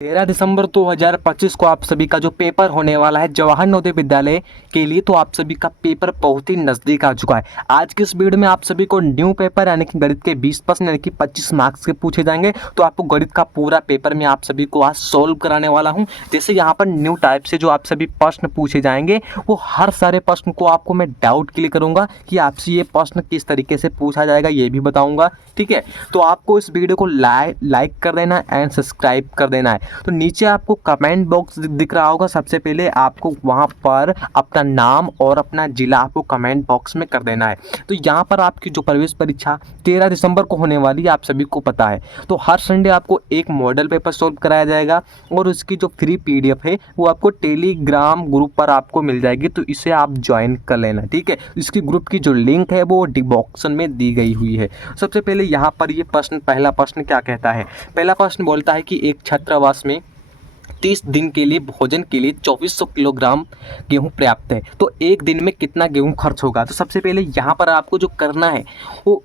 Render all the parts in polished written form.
13 दिसंबर 2025 को आप सभी का जो पेपर होने वाला है जवाहर नवोदय विद्यालय के लिए, तो आप सभी का पेपर बहुत ही नज़दीक आ चुका है। आज की इस वीडियो में आप सभी को न्यू पेपर यानी कि गणित के 20 प्रश्न यानी कि 25 मार्क्स के पूछे जाएंगे। तो आपको गणित का पूरा पेपर मैं आप सभी को आज सोल्व कराने वाला हूं। जैसे यहाँ पर न्यू टाइप से जो आप सभी प्रश्न पूछे जाएंगे, वो हर सारे प्रश्न को आपको मैं डाउट क्लियर करूँगा कि आपसे ये प्रश्न किस तरीके से पूछा जाएगा, ये भी बताऊँगा। ठीक है, तो आपको इस वीडियो को लाइक कर देना है एंड सब्सक्राइब कर देना है। तो नीचे आपको कमेंट बॉक्स दिख रहा होगा, सबसे पहले आपको वहां पर अपना नाम और अपना जिला आपको कमेंट बॉक्स में कर देना है। तो यहाँ पर आपकी जो प्रवेश परीक्षा 13 दिसंबर को होने वाली है, आप सभी को पता है। तो हर संडे आपको एक मॉडल पेपर सॉल्व कराया जाएगा और उसकी जो फ्री पीडीएफ है वो आपको टेलीग्राम ग्रुप पर आपको मिल जाएगी, तो इसे आप ज्वाइन कर लेना। ठीक है, इसकी ग्रुप की जो लिंक है वो डिस्क्रिप्शन में दी गई हुई है। सबसे पहले यहाँ पर ये प्रश्न, पहला प्रश्न क्या कहता है? पहला प्रश्न बोलता है कि एक छात्रावास में 30 दिन के लिए भोजन के लिए 2400 किलोग्राम गेहूं पर्याप्त है, तो एक दिन में कितना गेहूं खर्च होगा? तो सबसे पहले यहाँ पर आपको जो करना है वो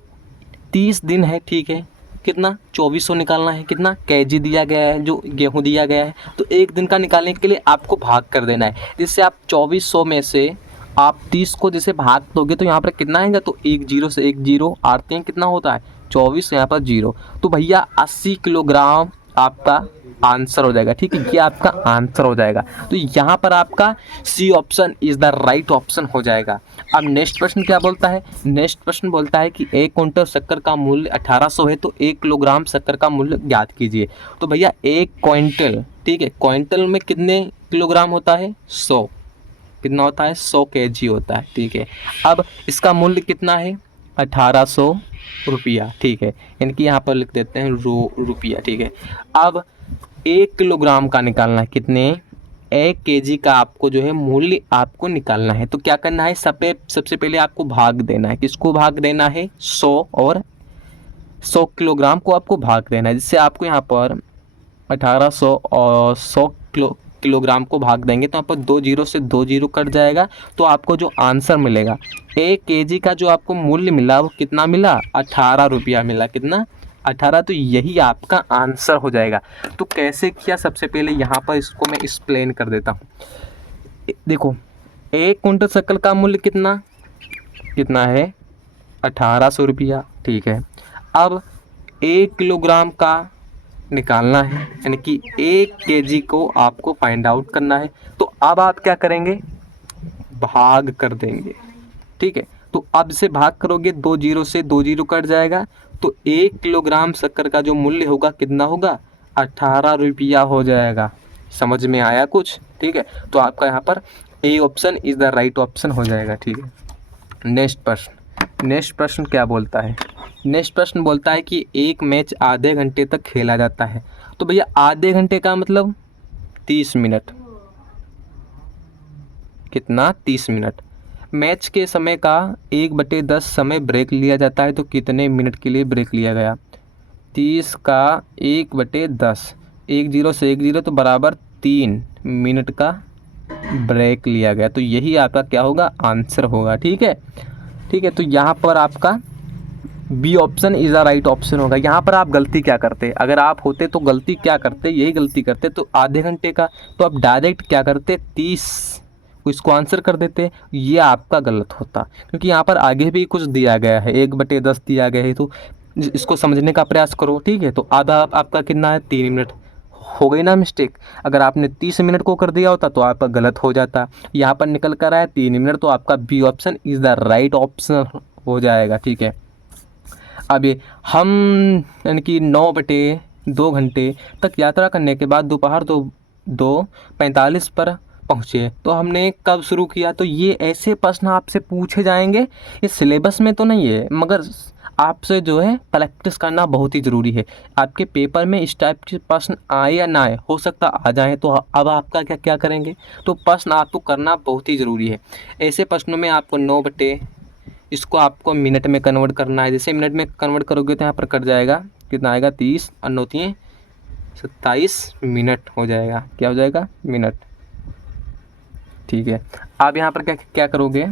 30 दिन है, ठीक है, कितना 2400 निकालना है, कितना केजी दिया गया है, जो गेहूं दिया गया है, तो एक दिन का निकालने के लिए आपको भाग कर देना है। जिससे आप 2400 में से आप 30 को जैसे भाग दोगे तो यहाँ पर कितना आएगा, तो एक जीरो से एक जीरो आते हैं, कितना होता है 24, यहाँ पर जीरो, तो भैया 80 किलोग्राम आपका आंसर हो जाएगा। ठीक है, ये आपका आंसर हो जाएगा। तो यहाँ पर आपका C option is the right option हो जाएगा। अब नेक्स्ट प्रश्न क्या बोलता है? नेक्स्ट प्रश्न बोलता है कि एक क्विंटल शक्कर का मूल्य 1800 है, तो 1 किलोग्राम शक्कर का मूल्य ज्ञात कीजिए। तो भैया एक क्विंटल, ठीक है, क्विंटल में कितने किलोग्राम होता है? 100, कितना होता है? 100 केजी होता है। ठीक है, अब इसका मूल्य कितना है? 1800 रुपया। ठीक है, यानी कि यहाँ पर लिख देते हैं रुपया। ठीक है, अब 1 किलोग्राम का निकालना है, कितने? 1 केजी का आपको जो है मूल्य आपको निकालना है। तो क्या करना है? सबसे पहले आपको भाग देना है। किसको भाग देना है? 100 और 100 किलोग्राम को आपको भाग देना है, जिससे आपको यहाँ पर 1800 और 100 किलोग्राम को भाग देंगे तो यहाँ पर 2 जीरो से 2 जीरो कट जाएगा। तो आपको जो आंसर मिलेगा 1 केजी का जो आपको मूल्य मिला वो कितना मिला? 18 रुपया मिला। कितना? 18। तो यही आपका आंसर हो जाएगा। तो कैसे किया? सबसे पहले यहाँ पर इसको मैं एक्सप्लेन कर देता हूँ। देखो, 1 कुंटल शक्कर का मूल्य कितना कितना है? 1800 रुपया। ठीक है, अब 1 किलोग्राम का निकालना है, यानी कि 1 केजी को आपको फाइंड आउट करना है। तो अब आप क्या करेंगे? भाग कर देंगे। ठीक है, तो अब से भाग करोगे 2 जीरो से 2 जीरो कट जाएगा, तो 1 किलोग्राम शक्कर का जो मूल्य होगा कितना होगा? 18 रुपया हो जाएगा। समझ में आया कुछ? ठीक है, तो आपका यहाँ पर A option is the right option हो जाएगा। ठीक है, नेक्स्ट प्रश्न क्या बोलता है? नेक्स्ट प्रश्न बोलता है कि एक मैच आधे घंटे तक खेला जाता है, तो भैया आधे घंटे का मतलब 30 मिनट। कितना? 30 मिनट। मैच के समय का 1/10 समय ब्रेक लिया जाता है, तो कितने मिनट के लिए ब्रेक लिया गया? 30 का 1/10, 1 जीरो से 1 जीरो, तो बराबर 3 मिनट का ब्रेक लिया गया। तो यही आपका क्या होगा? आंसर होगा। ठीक है, ठीक है, तो यहाँ पर आपका B option is the right option होगा। यहाँ पर आप गलती क्या करते? अगर आप होते तो गलती क्या करते? यही गलती करते, तो आधे घंटे का तो आप डायरेक्ट क्या करते? 30 को इसको आंसर कर देते। ये आपका गलत होता, क्योंकि यहाँ पर आगे भी कुछ दिया गया है, 1/10 दिया गया है, तो इसको समझने का प्रयास करो। ठीक है, तो आधा आपका कितना है? 3 मिनट। हो गई ना मिस्टेक? अगर आपने 30 मिनट को कर दिया होता तो आपका गलत हो जाता। यहाँ पर निकल कर आया 3 मिनट, तो आपका B option is the right option हो जाएगा। ठीक है, अब ये हम यानी कि 9/2 घंटे तक यात्रा करने के बाद दोपहर 2:45 पर पहुँचे, तो हमने कब शुरू किया? तो ये ऐसे प्रश्न आपसे पूछे जाएंगे। ये सिलेबस में तो नहीं है, मगर आपसे जो है प्रैक्टिस करना बहुत ही ज़रूरी है। आपके पेपर में इस टाइप के प्रश्न आए या ना आए, हो सकता आ जाए, तो अब आपका क्या करेंगे? तो प्रश्न आपको करना बहुत ही ज़रूरी है। ऐसे प्रश्नों में आपको 9 इसको आपको मिनट में कन्वर्ट करना है। जैसे मिनट में कन्वर्ट करोगे तो यहाँ पर कट जाएगा, कितना आएगा? 30 और 9 × 27 मिनट हो जाएगा। क्या हो जाएगा? मिनट। ठीक है, अब यहाँ पर क्या करोगे?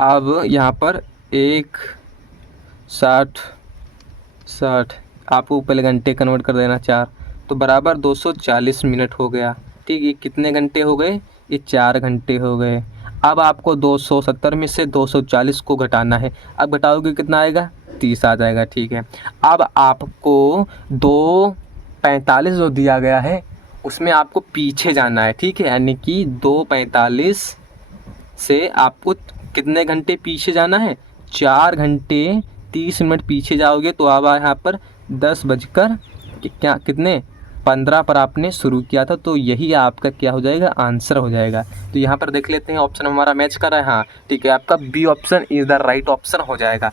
अब यहाँ पर 1:60 आपको पहले घंटे कन्वर्ट कर देना 4, तो बराबर 240 मिनट हो गया। ठीक, ये कितने घंटे हो गए, ये 4 घंटे हो गए। अब आपको 270 में से 240 को घटाना है। अब घटाओगे कितना आएगा, 30 आ जाएगा। ठीक है, अब आपको 2:45 जो दिया गया है उसमें आपको पीछे जाना है। ठीक है, यानी कि 2:45 से आपको कितने घंटे पीछे जाना है, 4 घंटे 30 मिनट पीछे जाओगे तो अब यहाँ पर 10:15 पर आपने शुरू किया था, तो यही आपका क्या हो जाएगा, आंसर हो जाएगा। तो यहाँ पर देख लेते हैं ऑप्शन हमारा मैच कर रहा है। हाँ ठीक है, आपका B option is the right option हो जाएगा।